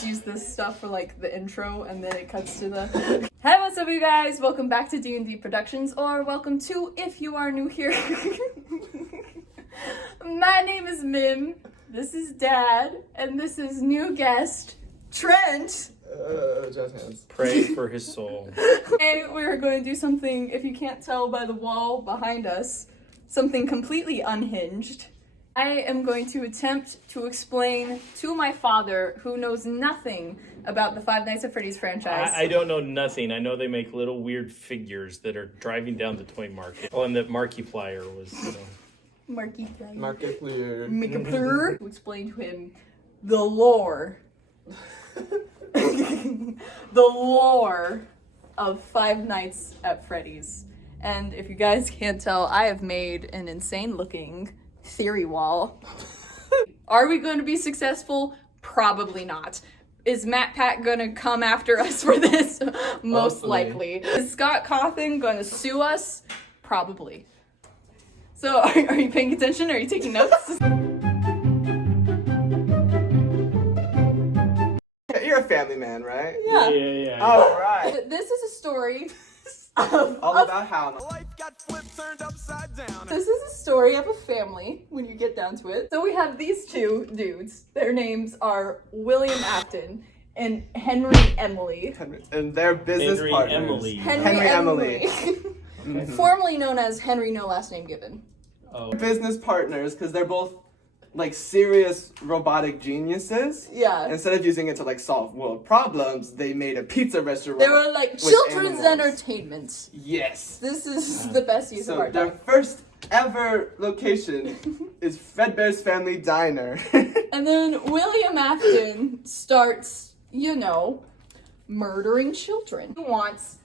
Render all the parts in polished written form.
just use this stuff for like the intro and then it cuts to the... Hey, what's up you guys? Welcome back to D&D Productions, or welcome to if you are new here. My name is Mim, this is Dad, and this is new guest, Trent. Jazz hands. Pray for his soul. Today we're going to do something, if you can't tell by the wall behind us, something completely unhinged. I am going to attempt to explain to my father, who knows nothing about the Five Nights at Freddy's franchise. I don't know nothing. I know they make little weird figures that are driving down the toy market. Oh, and that Markiplier was, Markiplier. Markiplier. To explain to him the lore. The lore of Five Nights at Freddy's. And if you guys can't tell, I have made an insane looking theory wall. Are we going to be successful? Probably not. Is Matt Pat gonna come after us for this? Most likely. Is Scott Cawthon gonna sue us? Probably. So are you paying attention? Are you taking notes? You're a family man, right? Yeah. All right. This is a story All about how Life got flipped, turned upside down. This is a story of a family, when you get down to it. So we have these two dudes. Their names are William Afton and Henry Emily. and their business Henry partners. Emily. Henry Emily. Formerly known as Henry No Last Name Given. Oh. Business partners, because they're both like serious robotic geniuses. Yeah. Instead of using it to like solve world problems, they made a pizza restaurant. They were like with children's animals. entertainment. Yes. This is the best use of So our their time. first ever location is Fredbear's Family Diner. And then William Afton starts, murdering children. He wants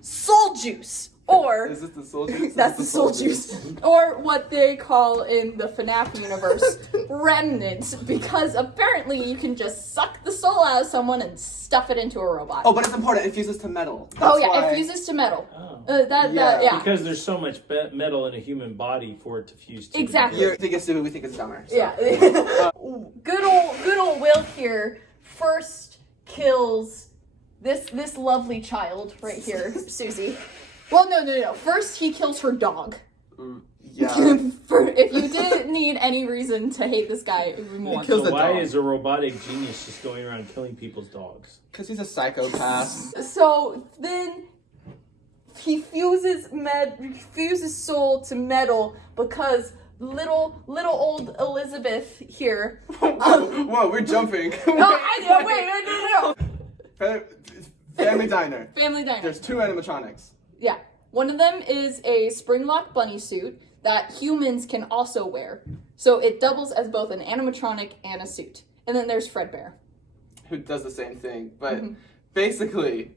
soul juice. Or Is this the soul juice? that's the soul juice. Or what they call in the FNAF universe, remnants, because apparently you can just suck the soul out of someone and stuff it into a robot. Oh, but it's important. It fuses to metal. Oh, That's yeah, why- it fuses to metal. Oh. Yeah. Because there's so much metal in a human body for it to fuse to. Exactly. You think it's stupid, we think it's dumber. So. Yeah. Good old Will here first kills this lovely child right here, Susie. Well, no. First, he kills her dog. Yeah. If you didn't need any reason to hate this guy, more. kills So the why dog. is a robotic genius just going around killing people's dogs? Because he's a psychopath. So then he fuses soul to metal because little old Elizabeth here. Whoa, we're jumping. No. Family Diner. Family Diner. There's two animatronics. Yeah. One of them is a Springlock bunny suit that humans can also wear. So it doubles as both an animatronic and a suit. And then there's Fredbear. Who does the same thing. But basically...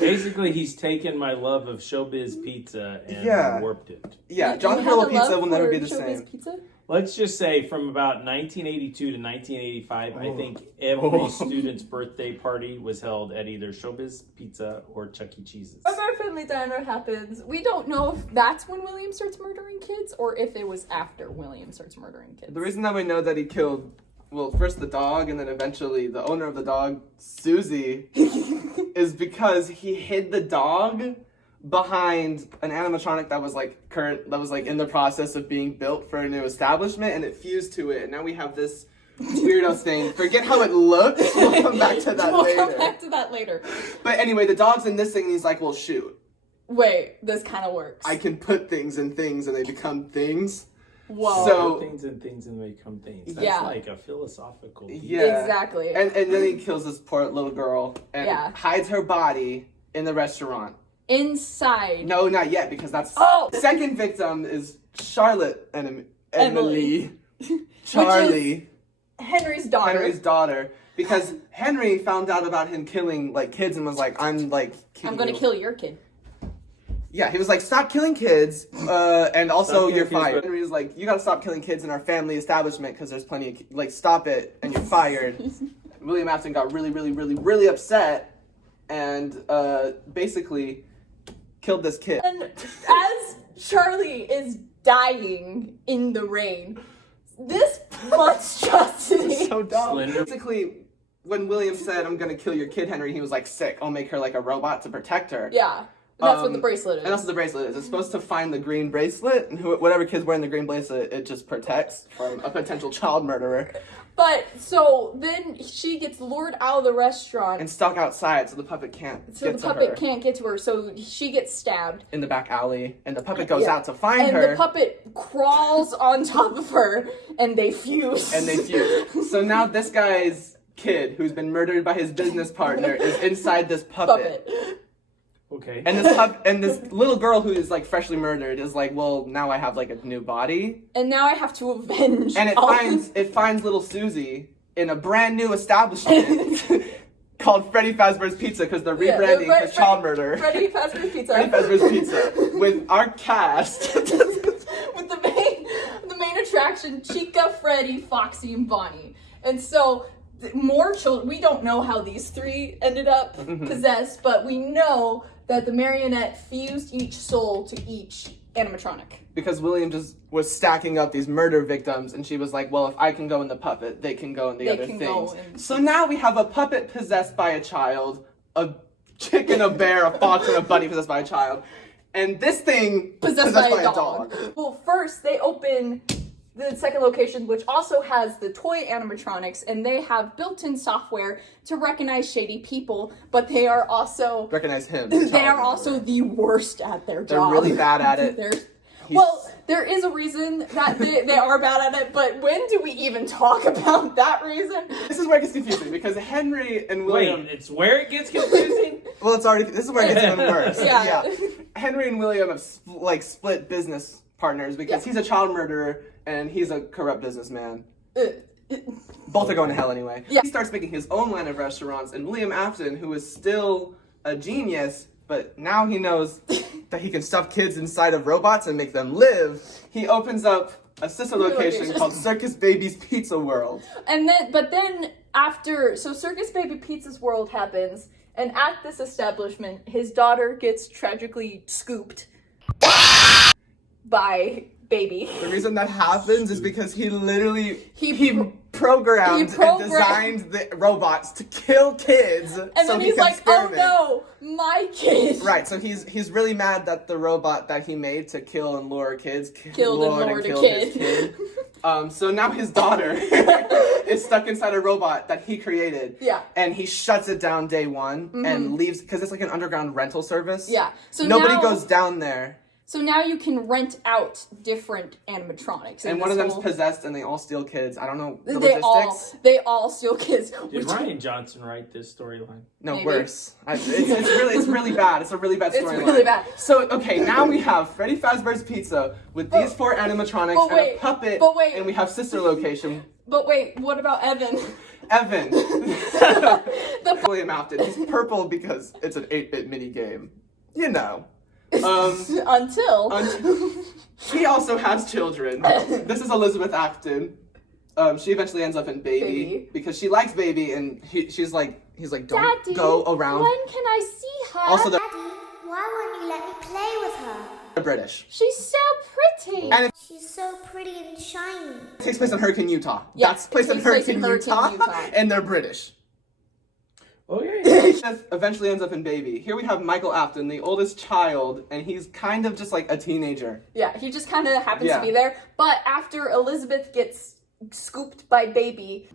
Basically, he's taken my love of Showbiz Pizza and warped it. yeah, John You had Carlo a Pizza love will never for be the Showbiz same. Pizza? Let's just say from about 1982 to 1985, I think every student's birthday party was held at either Showbiz Pizza or Chuck E. Cheese's. As our Family Diner happens, we don't know if that's when William starts murdering kids or if it was after William starts murdering kids. The reason that we know that he killed, well, first the dog and then eventually the owner of the dog, Susie, is because he hid the dog behind an animatronic that was like in the process of being built for a new establishment, and it fused to it, and now we have this weirdo thing. Forget how it looks. We'll come back to that later. We'll come back to that later. But anyway, the dog's in this thing, and he's like, well, shoot. Wait, this kind of works. I can put things in things, and they become things. Whoa. So- Put things and things and they become things. That's Yeah. like a philosophical. Yeah. Exactly. And then he kills this poor little girl and Yeah. hides her body in the restaurant. Inside. No, not yet, because that's... Oh! Second victim is Charlotte and Emily. Which Charlie. Henry's daughter. Henry's daughter. Because Henry found out about him killing, like, kids and was like, I'm gonna kill your kid. Yeah, he was like, stop killing kids, and also Stop you're killing kids, fired. but- Henry was like, you gotta stop killing kids in our family establishment because there's plenty of, like, stop it, and you're fired. William Afton got really upset, and basically killed this kid. And as Charlie is dying in the rain, this monstrosity. So dumb. Slender. Basically, when William said, "I'm gonna kill your kid, Henry," he was like, "Sick. I'll make her like a robot to protect her." Yeah. And that's what the bracelet is. And that's what the bracelet is. It's supposed to find the green bracelet, and whatever kid's wearing the green bracelet, it just protects from a potential child murderer. But, so, then she gets lured out of the restaurant. And stuck outside, so the puppet can't get to her. So the puppet can't get to her, so she gets stabbed. In the back alley, and the puppet goes out to find her. And the puppet crawls on top of her, and they fuse. So now this guy's kid, who's been murdered by his business partner, is inside this puppet. Okay. And this little girl who is like freshly murdered is like, well, now I have like a new body. And now I have to avenge. And it finds little Susie in a brand new establishment called Fredy Fazbear's Pizza because they're rebranding as child murder. Fredy Fazbear's Pizza. Fredy Fazbear's Pizza with our cast. With the main attraction, Chica, Freddy, Foxy, and Bonnie. And so more children. We don't know how these three ended up possessed, but we know that the marionette fused each soul to each animatronic. Because William just was stacking up these murder victims, and she was like, well, if I can go in the puppet, they can go in the other things. So now we have a puppet possessed by a child, a chicken, a bear, a fox, and a bunny possessed by a child, and this thing possessed by a dog. Well, first, they open the second location, which also has the toy animatronics, and they have built-in software to recognize shady people, but they are also... Recognize him. They are also the worst at their job. They're really bad at it. Well, there is a reason that they are bad at it, but when do we even talk about that reason? This is where it gets confusing, because Henry and William... Wait, it's where it gets confusing? Well, it's already... This is where it gets even worse. Yeah. Henry and William have, split business partners, because he's a child murderer, and he's a corrupt businessman. Both are going to hell anyway. Yeah. He starts making his own line of restaurants, and William Afton, who is still a genius, but now he knows that he can stuff kids inside of robots and make them live, he opens up a sister location called Circus Baby's Pizza World. But then after, so Circus Baby Pizza's World happens, and at this establishment, his daughter gets tragically scooped by Baby. The reason that happens is because he literally programmed and designed the robots to kill kids. And then he's like, experiment. Oh no, my kid. Right, so he's really mad that the robot that he made to kill and lure kids killed and lured a kid. His kid. So now his daughter is stuck inside a robot that he created. Yeah. And he shuts it down day one and leaves, because it's like an underground rental service. Yeah. So nobody goes down there. So now you can rent out different animatronics. And one of them's possessed, and they all steal kids. I don't know the logistics. They all steal kids. Did Ryan Johnson write this storyline? No, Maybe. worse. It's really bad. It's a really bad storyline. It's really bad. So, okay, now we have Fredy Fazbear's Pizza with these 4 animatronics and a puppet, and we have sister location. But wait, what about Evan? Evan. William Afton. He's purple because it's an 8-bit mini game. You know. Until he also has children. This is Elizabeth Afton. She eventually ends up in Baby because she likes Baby, and he's like, don't Daddy, go around. When can I see her? Also, Daddy, why won't you let me play with her? They're British. She's so pretty. And She's so pretty and shiny. it takes place in Hurricane, Utah. Yeah, That's placed in Hurricane, Utah, and they're British. Okay. Eventually ends up in Baby. Here we have Michael Afton, the oldest child, and he's kind of just like a teenager. Yeah, he just kind of happens to be there. But after Elizabeth gets scooped by Baby,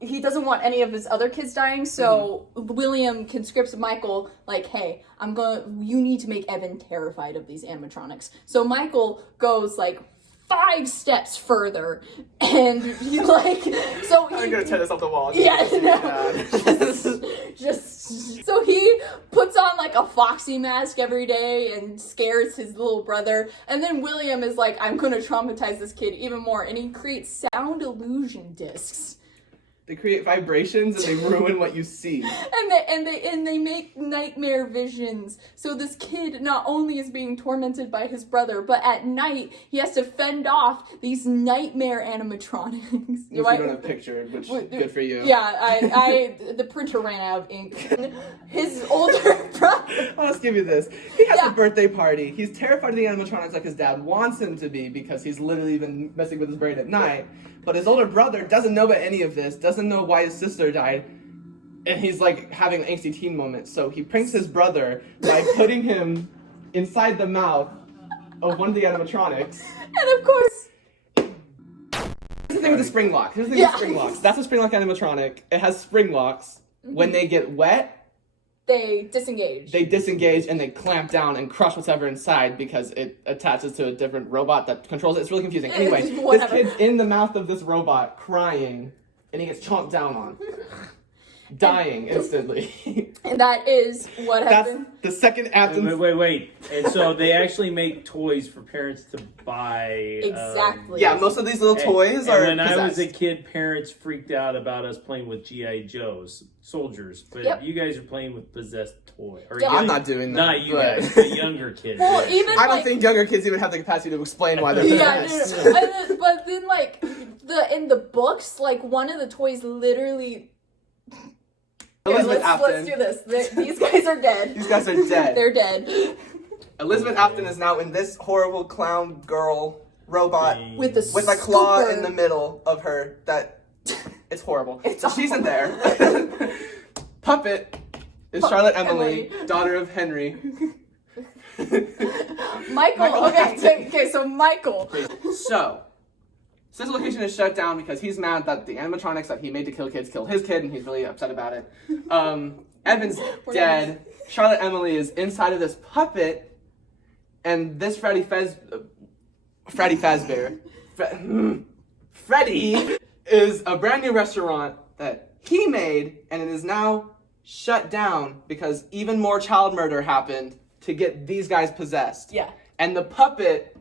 he doesn't want any of his other kids dying, so William conscripts Michael, like, hey, you need to make Evan terrified of these animatronics. So Michael goes, like, 5 steps further, and he I'm gonna tear this off the wall. Yeah, so he puts on like a Foxy mask every day and scares his little brother, and then William is like, I'm gonna traumatize this kid even more, and he creates sound illusion discs. They create vibrations and they ruin what you see. And they make nightmare visions. So this kid not only is being tormented by his brother, but at night he has to fend off these nightmare animatronics. Which we don't have pictured, which good for you. Yeah, the printer ran out of ink. His older brother. Let's give you this. He has a birthday party. He's terrified of the animatronics like his dad wants him to be because he's literally been messing with his brain at night. But his older brother doesn't know about any of this, doesn't know why his sister died, and he's like having an angsty teen moment. So he pranks his brother by putting him inside the mouth of one of the animatronics. And of course, Here's the thing with the spring lock. Here's the thing with the spring locks. That's a spring lock animatronic. It has spring locks. When they get wet, they disengage. they disengage and they clamp down and crush whatever inside because it attaches to a different robot that controls it. It's really confusing. Anyway, this Whatever. kid's in the mouth of this robot crying and he gets chomped down on. Dying instantly. And that is what That's happened. the second Athens. Wait. And so they actually make toys for parents to buy. Exactly. Yeah, most of these little toys are when possessed. I was a kid, parents freaked out about us playing with G.I. Joes, soldiers. But you guys are playing with possessed toys. Yeah. I'm not doing that. Not you but- guys, the younger kids. Well, yes. even I don't like, think younger kids even have the capacity to explain why they're yeah, possessed. no. And then, but then like in the books, like one of the toys literally. Okay, Elizabeth let's Afton. do this. These guys are dead. These guys are dead. They're dead. Elizabeth Afton is now in this horrible clown girl robot With the with a claw scooper. in the middle of her. That it's horrible. It's So she's in awful. there. Puppet is Charlotte Emily, Emily. daughter of Henry. Michael. Okay, so Michael. So, since the location is shut down because he's mad that the animatronics that he made to kill kids killed his kid, and he's really upset about it. Evan's dead. Charlotte Emily is inside of this puppet, and this Fredy is a brand new restaurant that he made, and it is now shut down because even more child murder happened to get these guys possessed. Yeah. And the puppet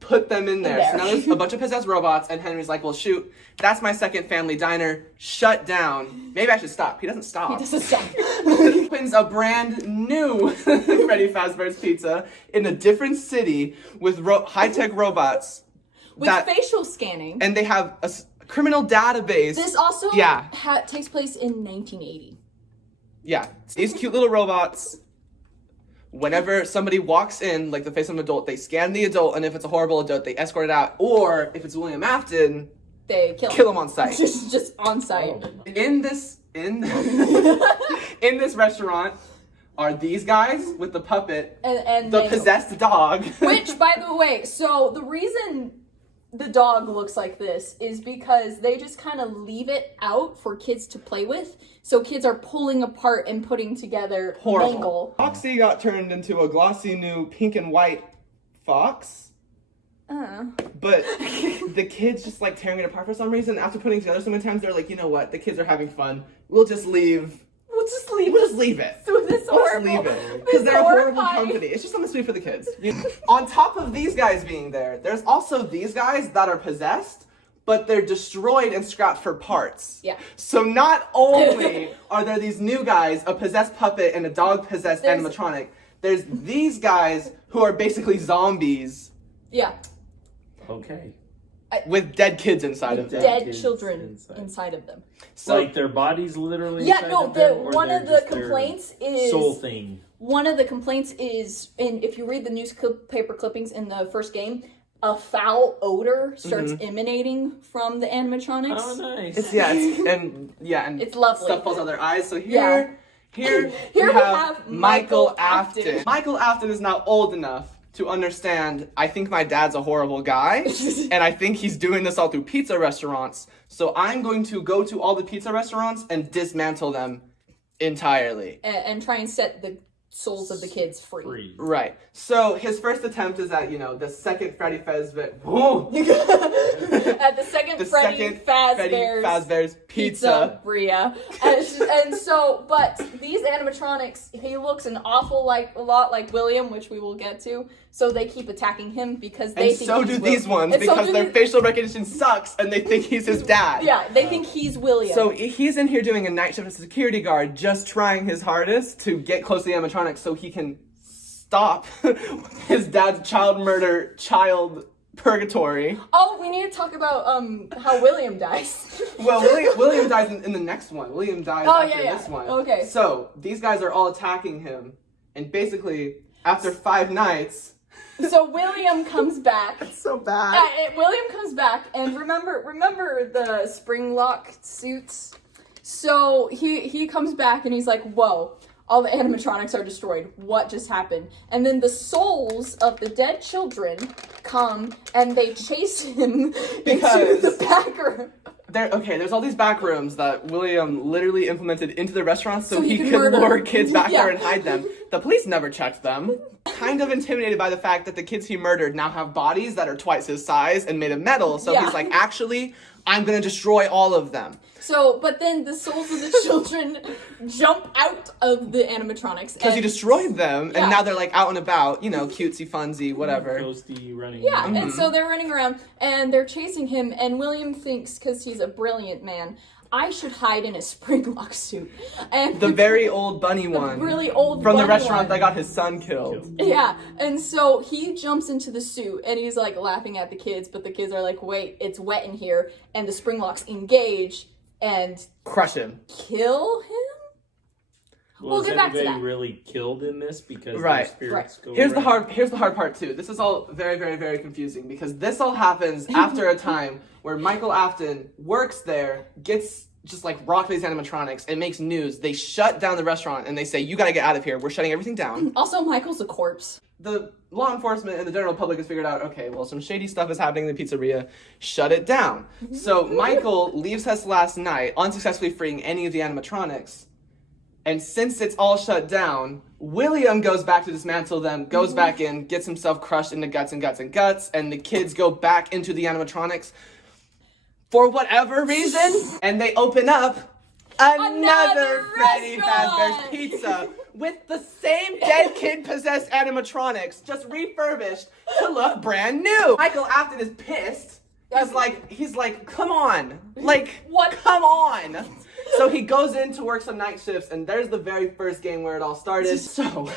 put them in there. there. So now there's a bunch of possessed robots, and Henry's like, well, shoot, that's my second family diner. Shut down. Maybe I should stop. He doesn't stop. He doesn't stop. Opens a brand new Freddy Fazbear's Pizza in a different city with high-tech robots. With facial scanning. And they have a criminal database. This also takes place in 1980. Yeah. These cute little robots, whenever somebody walks in, like the face of an adult, they scan the adult, and if it's a horrible adult, they escort it out. Or if it's William Afton, They kill him on sight. just on site. In this in this restaurant are these guys with the puppet, And the they- possessed dog. Which, by the way, so the reason the dog looks like this is because they just kind of leave it out for kids to play with. So kids are pulling apart and putting together Horrible. Mangle. Foxy got turned into a glossy new pink and white fox, but the kids just like tearing it apart for some reason. After putting it together so many times, they're like, you know what? The kids are having fun. We'll just leave. We'll just leave We'll just leave it. So this We'll just horrible. leave it. This Because they're a horrible horrifying- company. It's just something sweet for the kids. On top of these guys being there, there's also these guys that are possessed, but they're destroyed and scrapped for parts. Yeah. So not only are there these new guys, a possessed puppet and a dog-possessed There's- animatronic, there's these guys who are basically zombies Yeah. Okay. with dead kids inside of them. Dead kids children inside. inside of them. So Like their bodies literally. Yeah, inside no, of them, or one they're of the just their complaints is soul thing. One of the complaints is, and if you read the newspaper clippings in the first game, a foul odor starts emanating from the animatronics. Oh, nice. and It's lovely. Stuff falls out of their eyes. So Yeah. here we we have have Michael Michael Afton. Afton. Michael Afton is now old enough to understand, I think my dad's a horrible guy, and I think he's doing this all through pizza restaurants, so I'm going to go to all the pizza restaurants and dismantle them entirely. And try and set the souls of the kids free. Right. So his first attempt is at, the second Freddy Fazbear... At the second Freddy Fazbear's Pizza. Pizzeria. And so, but these animatronics, he looks a lot like William, which we will get to. So they keep attacking him because they And think so he's do these William. ones, And so because do their these- facial recognition sucks, and they think he's his dad. Yeah, they think he's William. So he's in here doing a night shift as a security guard, just trying his hardest to get close to the animatronics so he can stop his dad's child murder, child purgatory. Oh, we need to talk about how William dies. Well, William dies in the next one. William dies after this one. Okay. So these guys are all attacking him, and basically, after 5 nights, So William comes back. It's so bad. William comes back, and remember the spring lock suits? So he comes back, and he's like, whoa, all the animatronics are destroyed. What just happened? And then the souls of the dead children come, and they chase him into the back room. There's all these back rooms that William literally implemented into the restaurant so he could murder. lure kids back there and hide them. The police never checked them. Kind of intimidated by the fact that the kids he murdered now have bodies that are twice his size and made of metal, so he's like, actually, I'm gonna destroy all of them. So, but then the souls of the children jump out of the animatronics. Because he destroyed them, and now they're like out and about, you know, cutesy, funsy, whatever. Ghosty running. Yeah, and so they're running around, and they're chasing him, and William thinks, because he's a brilliant man, I should hide in a spring lock suit. And The very old bunny one. really old From the bunny restaurant one. that got his son killed. Yeah, and so he jumps into the suit, and he's like laughing at the kids, but the kids are like, wait, it's wet in here, and the spring locks engage and Crush him. kill him? We'll get back to that. Really killed in this because Right. their spirits go Here's around. the hard part too. This is all very, very, very confusing because this all happens after a time where Michael Afton works there, gets just like rocked by these animatronics, and makes news. They shut down the restaurant and they say, you gotta get out of here. We're shutting everything down. Also, Michael's a corpse. The law enforcement and the general public has figured out, okay, well, some shady stuff is happening in the pizzeria. Shut it down. So Michael leaves us last night, unsuccessfully freeing any of the animatronics. And since it's all shut down, William goes back to dismantle them, goes back in, gets himself crushed into guts and guts and guts, and the kids go back into the animatronics for whatever reason, and they open up another Fredy restaurant! Fazbear's Pizza with the same dead kid-possessed animatronics, just refurbished to look brand new. Michael Afton is pissed. He's like, come on. Like, What? Come on. So he goes in to work some night shifts, and there's the very first game where it all started. So,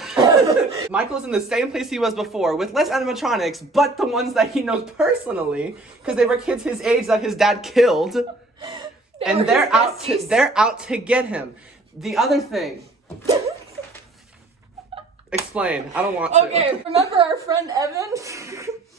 Michael's in the same place he was before, with less animatronics, but the ones that he knows personally, because they were kids his age that his dad killed, and they're out to get him. The other thing. Explain. I don't want to. Okay, remember our friend Evan?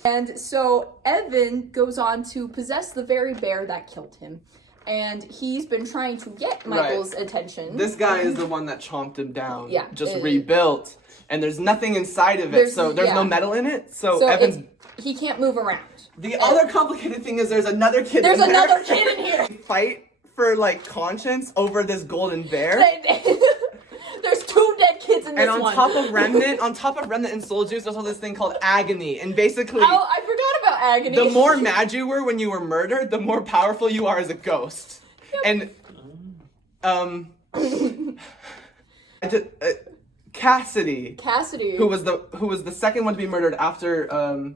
And so Evan goes on to possess the very bear that killed him. And he's been trying to get Michael's attention. This guy is the one that chomped him down. Yeah. Just rebuilt. And there's nothing inside of it, so there's no metal in it. So Evan's... he can't move around. The other complicated thing is there's another kid There's in there. another kid in here! Fight for, like, conscience over this golden bear. There's two dead kids in this And on one. top of Remnant and Soul Juice, there's all this thing called agony. And basically... Oh, I forgot about agony. the more mad you were when you were murdered, the more powerful you are as a ghost. And, Cassidy, who was the second one to be murdered after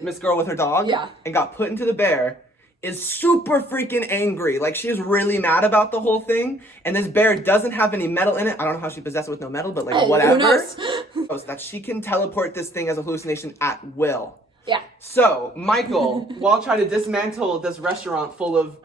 Miss Girl with her dog, and got put into the bear, is super freaking angry. Like, she's really mad about the whole thing, and this bear doesn't have any metal in it. I don't know how she possessed it with no metal, but like whatever. Who knows? So that she can teleport this thing as a hallucination at will. Yeah. So Michael, while trying to dismantle this restaurant full of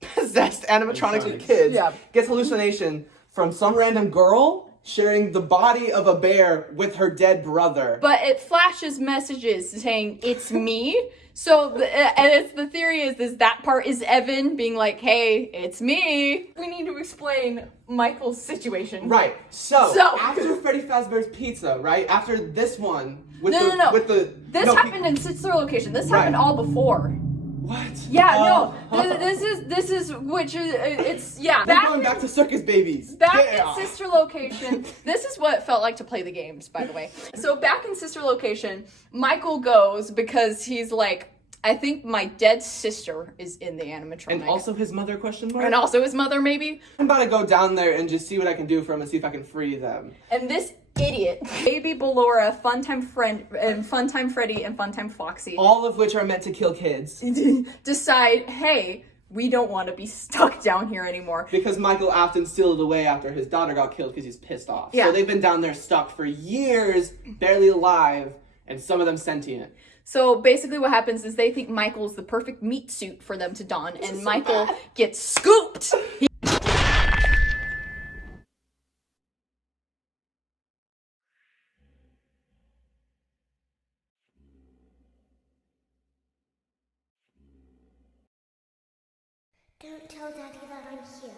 possessed animatronics with kids, gets hallucination from some random girl sharing the body of a bear with her dead brother. But it flashes messages saying, it's me. So, the theory is that part is Evan being like, hey, it's me. We need to explain Michael's situation. Right. So after Fredy Fazbear's Pizza, right? After this one, This happened in sister location. This happened all before. What? Yeah, this is We're going back to circus babies. Back in sister location. This is what it felt like to play the games, by the way. So back in sister location, Michael goes because he's like, I think my dead sister is in the animatronic. And also his mother, question mark? And also his mother, maybe? I'm about to go down there and just see what I can do for him and see if I can free them. And this idiot, Baby Ballora, Funtime Fredy, and Funtime Foxy, all of which are meant to kill kids, decide, hey, we don't want to be stuck down here anymore. Because Michael Afton stealed away after his daughter got killed because he's pissed off. Yeah. So they've been down there stuck for years, barely alive, and some of them sentient. So basically what happens is they think Michael's the perfect meat suit for them to don, and Michael gets scooped. Daddy, that I'm here.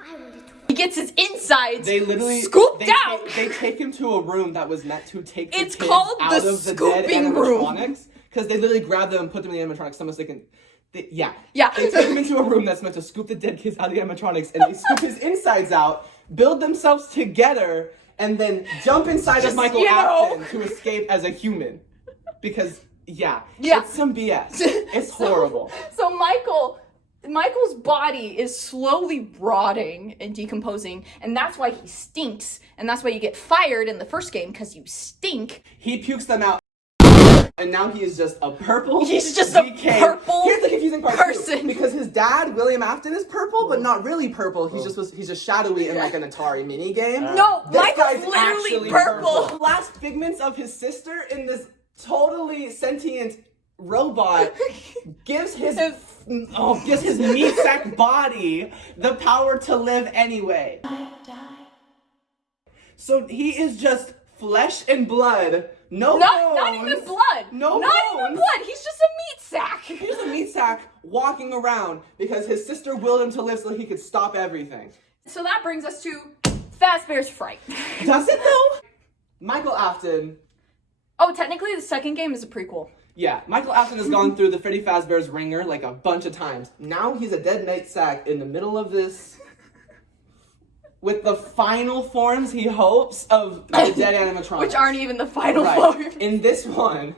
I wanted to. He gets his insides They literally scooped out. They take him to a room that was meant to take the It's kids called out the of the dead scooping room. animatronics because they literally grab them and put them in the animatronics. Someone's thinking, yeah. Yeah. They take him into a room that's meant to scoop the dead kids out of the animatronics, and they scoop his insides out, build themselves together, and then jump inside of Michael Afton to escape as a human. Because it's some BS. It's horrible. So Michael's body is slowly rotting and decomposing, and that's why he stinks, and that's why you get fired in the first game, because you stink. He pukes them out, and now he is just a purple. He's just a purple Here's the confusing part person. too, because his dad, William Afton, is purple, but not really purple. He's just shadowy in like an Atari mini game. No, This Michael's guy's literally actually purple. Last figments of his sister in this totally sentient robot gives his meat sack body the power to live anyway. So he is just flesh and blood. Not even blood. No not bones. even blood. He's just a meat sack. He's a meat sack walking around because his sister willed him to live so he could stop everything. So that brings us to Fazbear's Fright. Does it though? Michael Afton. Oh, technically the second game is a prequel. Yeah, Michael Afton has gone through the Freddy Fazbear's ringer like a bunch of times. Now he's a dead meat sack in the middle of this with the final forms, he hopes, of the dead animatronics. Which aren't even the final Right. forms. In this one,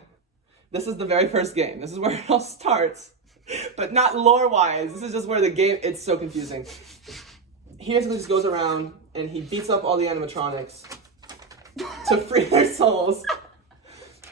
this is the very first game. This is where it all starts. But not lore-wise. This is just where the game, it's so confusing. He basically just goes around and he beats up all the animatronics to free their souls.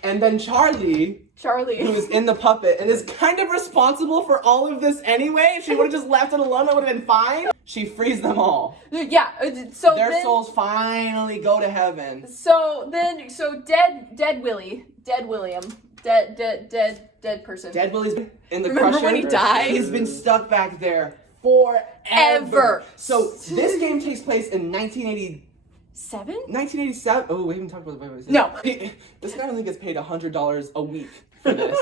And then Charlie, who is in the puppet and is kind of responsible for all of this anyway, if she would have just left it Uh, alone, that would have been fine. She frees them all. Yeah, so Their then, souls finally go to heaven. So dead William, dead person. Dead Willie's been in the Remember crusher. when he died? He's been stuck back there forever. So this game takes place in 1987. Oh, we haven't talked about the No. This guy only gets paid $100 a week for this.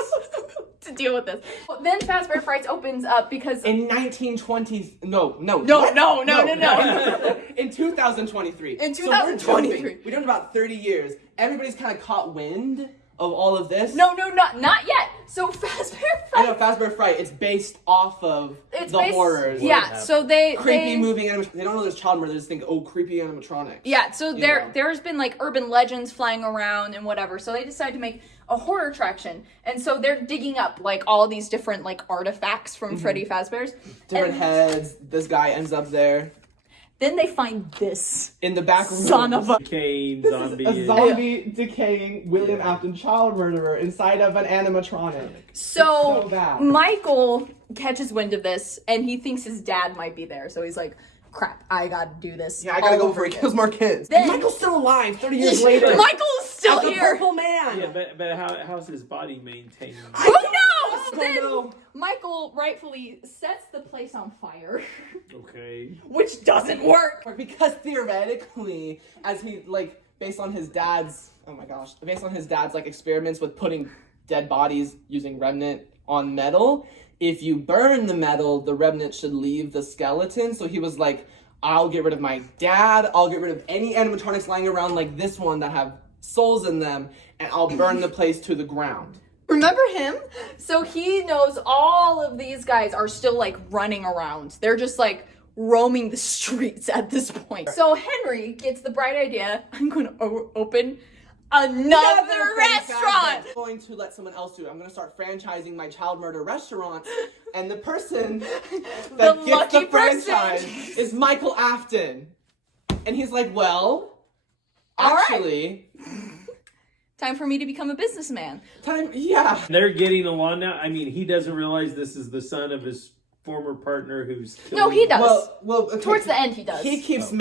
To deal with this. Then Fazbear Frights opens up because In 1920s, no. In 2023. In So we're 2023. jumping. We done about 30 years. Everybody's kind of caught wind of all of this. not yet. So Fazbear I know, Frights. Fazbear Fright. It's based off of horrors. Yeah, so they Creepy moving animatronics. They don't know there's child murder. They just think, oh, creepy animatronics. Yeah, so You know. there's been like urban legends flying around and whatever. So they decided to make a horror attraction, and so they're digging up like all these different like artifacts from Freddy Fazbear's. Different heads. This guy ends up there Then they find this in the back room. son of a. Decaying zombie. A zombie decaying William Afton child murderer inside of an animatronic. So bad. Michael catches wind of this, and he thinks his dad might be there. So he's like, "Crap, I gotta do this." Yeah, I gotta all go over before he again." kills more kids. Then- Michael's still alive 30 years later. Michael is still As a here. purple man. Yeah, but how's his body maintained? Who knows? don't Then know. Michael rightfully sets the place on fire, Okay. which doesn't work. Because theoretically, as he based on his dad's like experiments with putting dead bodies using remnant on metal, if you burn the metal, the remnant should leave the skeleton. So he was like, I'll get rid of my dad, I'll get rid of any animatronics lying around like this one that have souls in them, and I'll burn the place to the ground. Remember him? So he knows all of these guys are still like running around. They're just like roaming the streets at this point. So Henry gets the bright idea, I'm going to open another restaurant. I'm going to let someone else do it. I'm going to start franchising my child murder restaurants, and the person that The gets lucky the person. franchise is Michael Afton. And he's like, well, All right. actually, Time for me to become a businessman. yeah. They're getting along now. I mean, he doesn't realize this is the son of his former partner who's killing No, he does. Well, okay. Towards the end, he does. He keeps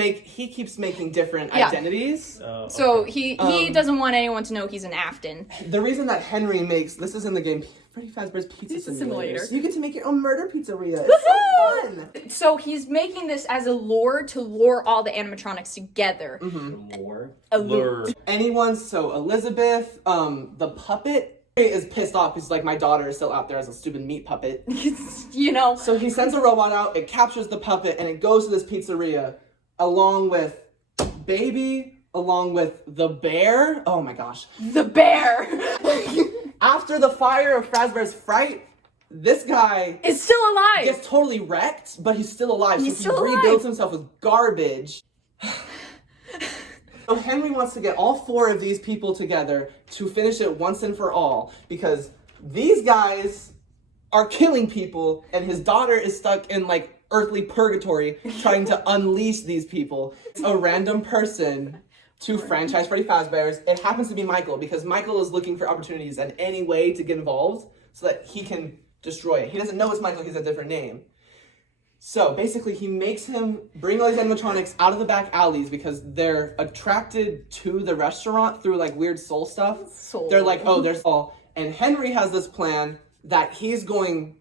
making different Yeah. identities. So he doesn't want anyone to know he's an Afton. The reason that Henry makes this is in the game Freddy Fazbear's Pizza Simulator. So you get to make your own murder pizzeria. It's so fun. So he's making this as a lure to lure all the animatronics together. Lure. A lure. Anyone, so Elizabeth, the puppet is pissed off because like my daughter is still out there as a stupid meat puppet. You know. So he sends a robot out, it captures the puppet, and it goes to this pizzeria along with Baby, along with the bear. Oh my gosh. The bear! After the fire of Fazbear's Fright, this guy is still alive! gets totally wrecked, but he's still alive. He's so still he alive. rebuilds himself with garbage. So Henry wants to get all 4 of these people together to finish it once and for all, because these guys are killing people, and his daughter is stuck in like earthly purgatory trying to unleash these people. It's a random person to franchise Freddy Fazbear's. It happens to be Michael, because Michael is looking for opportunities in any way to get involved so that he can destroy it. He doesn't know it's Michael, he's a different name. So basically he makes him bring all these animatronics out of the back alleys because they're attracted to the restaurant through like weird soul stuff. They're like, oh, there's all. And Henry has this plan that he's going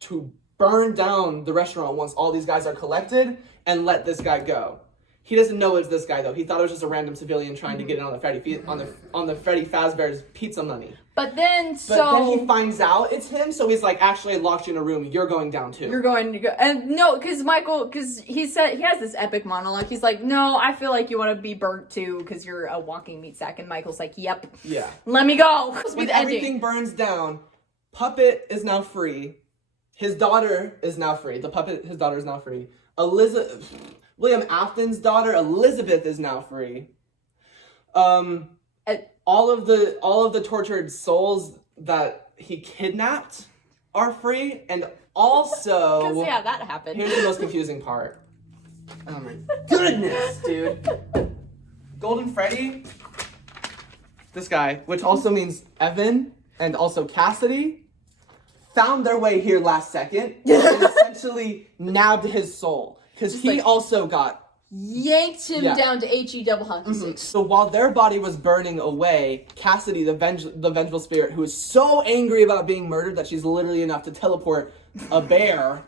to burn down the restaurant once all these guys are collected and let this guy go. He doesn't know it's this guy though. He thought it was just a random civilian trying to get in on the Freddy Fazbear's pizza money. But then he finds out it's him, so he's like, actually, I locked you in a room. You're going down too. You're going to go, and no, because he said he has this epic monologue. He's like, no, I feel like you want to be burnt too because you're a walking meat sack. And Michael's like, yep. Yeah. Let me go. When everything burns down, Puppet is now free. His daughter is now free. His daughter is now free. William Afton's daughter, Elizabeth, is now free. All of the tortured souls that he kidnapped are free, and also yeah, that happened. Here's the most confusing part. Oh my goodness, dude. Golden Freddy, this guy, which also means Evan and also Cassidy, found their way here last second and essentially nabbed his soul because he also got yanked him down to HE double hockey sticks. So while their body was burning away, Cassidy, the vengeful spirit, who is so angry about being murdered that she's literally enough to teleport a bear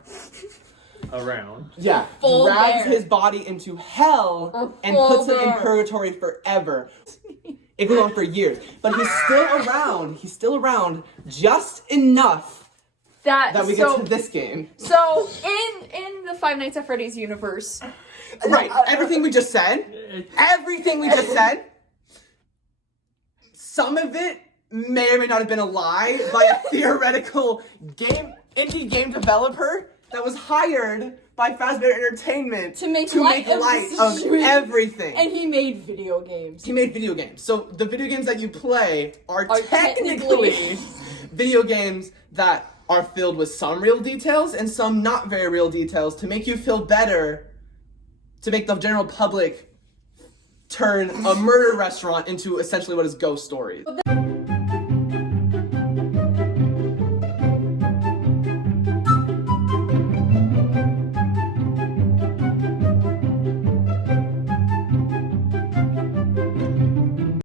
around. Yeah, drags his body into hell and puts him in purgatory forever. It goes on for years, but he's still around. He's still around just enough that we get to this game. So in the Five Nights at Freddy's universe. Right, everything we just said, some of it may or may not have been a lie by a theoretical indie game developer that was hired by Fazbear Entertainment to make light of everything. And he made video games. So the video games that you play are technically video games that are filled with some real details and some not very real details to make you feel better, to make the general public turn a murder restaurant into essentially what is ghost stories.